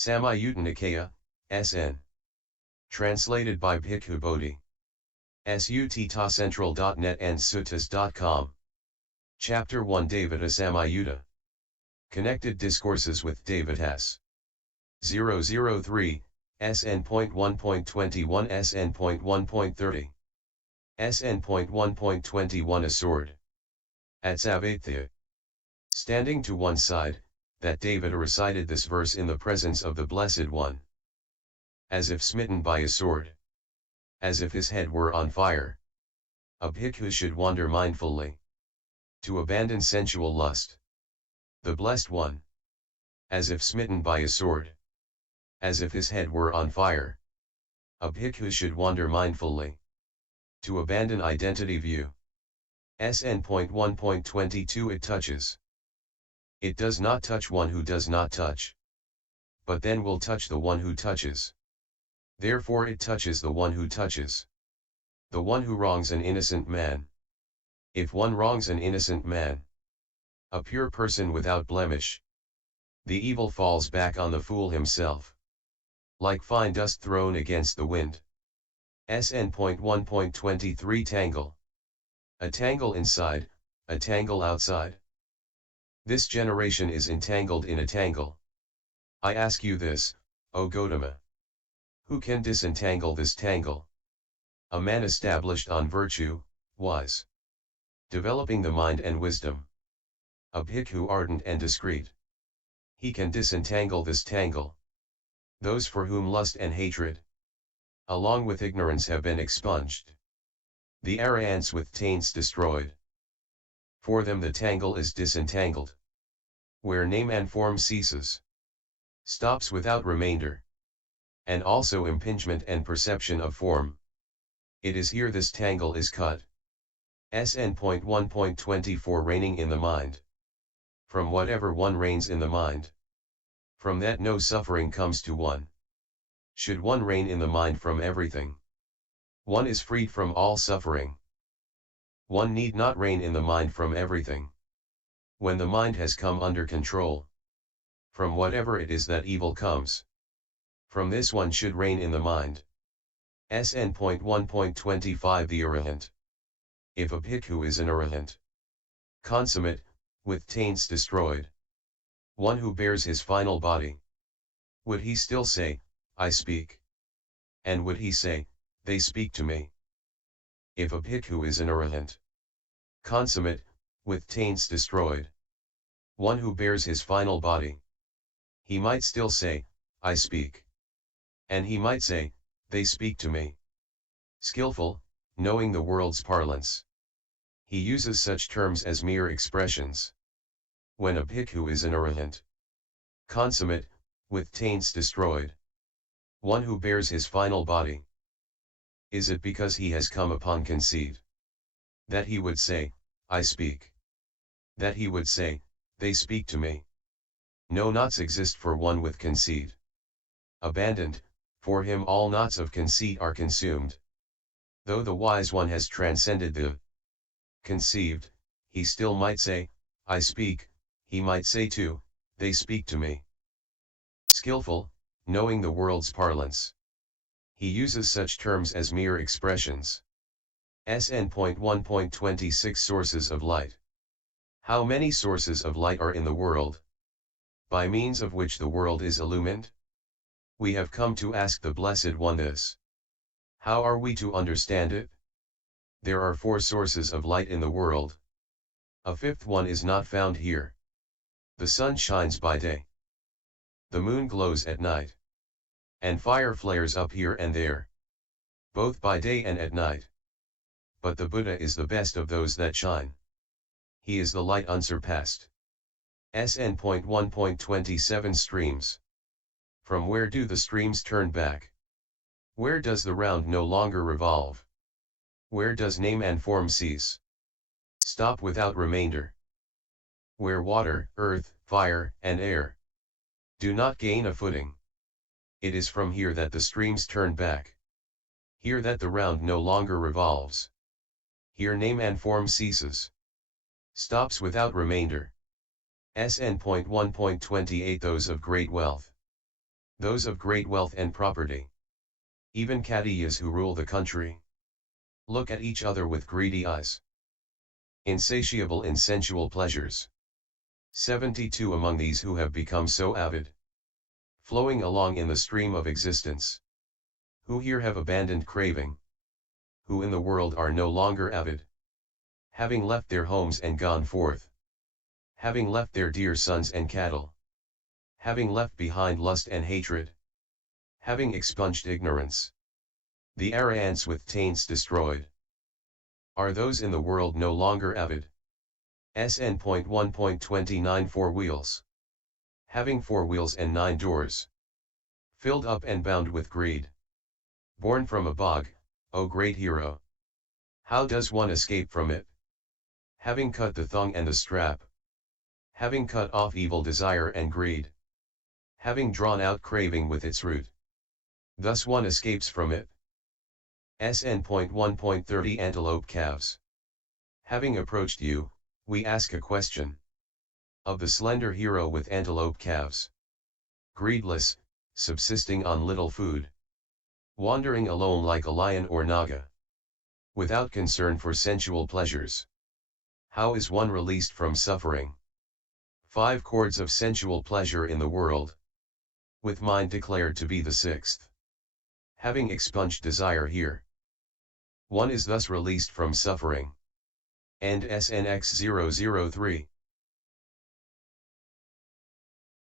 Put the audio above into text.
Samyutta Nikaya, SN. Translated by Bhikkhu Bodhi. Sutta and suttas.com. Chapter 1 Devata Samyutta. Connected Discourses with Devatas. 003, SN.1.21-SN.1.30. SN.1.21 A sword. At Savatthi. Standing to one side, that devata recited this verse in the presence of the Blessed One. As if smitten by a sword. As if his head were on fire. A bhikkhu should wander mindfully. To abandon sensual lust. The Blessed One. As if smitten by a sword. As if his head were on fire. A bhikkhu should wander mindfully. To abandon identity view. SN.1.22 It touches. It does not touch one who does not touch. But then will touch the one who touches. Therefore it touches the one who touches. The one who wrongs an innocent man. If one wrongs an innocent man, a pure person without blemish, the evil falls back on the fool himself. Like fine dust thrown against the wind. SN.1.23 Tangle. A tangle inside, a tangle outside. This generation is entangled in a tangle. I ask you this, O Gotama. Who can disentangle this tangle? A man established on virtue, wise. Developing the mind and wisdom. A bhikkhu ardent and discreet. He can disentangle this tangle. Those for whom lust and hatred, along with ignorance have been expunged. The arahants with taints destroyed. For them the tangle is disentangled. Where name and form ceases. Stops without remainder. And also impingement and perception of form. It is here this tangle is cut. SN.1.24 Reigning in the mind. From whatever one reigns in the mind. From that no suffering comes to one. Should one reign in the mind from everything, one is freed from all suffering. One need not reign in the mind from everything. When the mind has come under control, from whatever it is that evil comes, from this one should reign in the mind. SN.1.25 The arahant. If a bhikkhu is an arahant, consummate, with taints destroyed, one who bears his final body, would he still say, I speak? And would he say, they speak to me? If a bhikkhu is an arahant, consummate, with taints destroyed, one who bears his final body, he might still say, I speak. And he might say, they speak to me. Skillful, knowing the world's parlance, he uses such terms as mere expressions. When a bhikkhu is an arahant, consummate, with taints destroyed, one who bears his final body, is it because he has come upon conceit, that he would say, I speak? That he would say, they speak to me? No knots exist for one with conceit. Abandoned, for him all knots of conceit are consumed. Though the wise one has transcended the conceived, he still might say, I speak, he might say too, they speak to me. Skillful, knowing the world's parlance, he uses such terms as mere expressions. SN.1.26 Sources of light. How many sources of light are in the world, by means of which the world is illumined? We have come to ask the Blessed One this. How are we to understand it? There are 4 sources of light in the world. A 5th one is not found here. The sun shines by day. The moon glows at night. And fire flares up here and there. Both by day and at night. But the Buddha is the best of those that shine. He is the light unsurpassed. SN.1.27 Streams. From where do the streams turn back? Where does the round no longer revolve? Where does name and form cease? Stop without remainder. Where water, earth, fire, and air do not gain a footing. It is from here that the streams turn back. Here that the round no longer revolves. Here name and form ceases. Stops without remainder. SN.1.28 Those of great wealth. those of great wealth and property. Even Kadiyas who rule the country. Look at each other with greedy eyes. Insatiable in sensual pleasures. 72 among these who have become so avid, flowing along in the stream of existence, who here have abandoned craving, who in the world are no longer avid, having left their homes and gone forth, having left their dear sons and cattle, having left behind lust and hatred, having expunged ignorance, the arahants with taints destroyed. Are those in the world no longer avid? SN.1.29 4 wheels. Having 4 wheels and 9 doors. Filled up and bound with greed. Born from a bog, O great hero. How does one escape from it? Having cut the thong and the strap. Having cut off evil desire and greed. Having drawn out craving with its root. Thus one escapes from it. SN.1.30 Antelope calves. Having approached you, we ask a question. Of the slender hero with antelope calves. Greedless, subsisting on little food. Wandering alone like a lion or naga. Without concern for sensual pleasures. How is one released from suffering? 5 cords of sensual pleasure in the world. With mind declared to be the 6th. Having expunged desire here. One is thus released from suffering. And SNX003.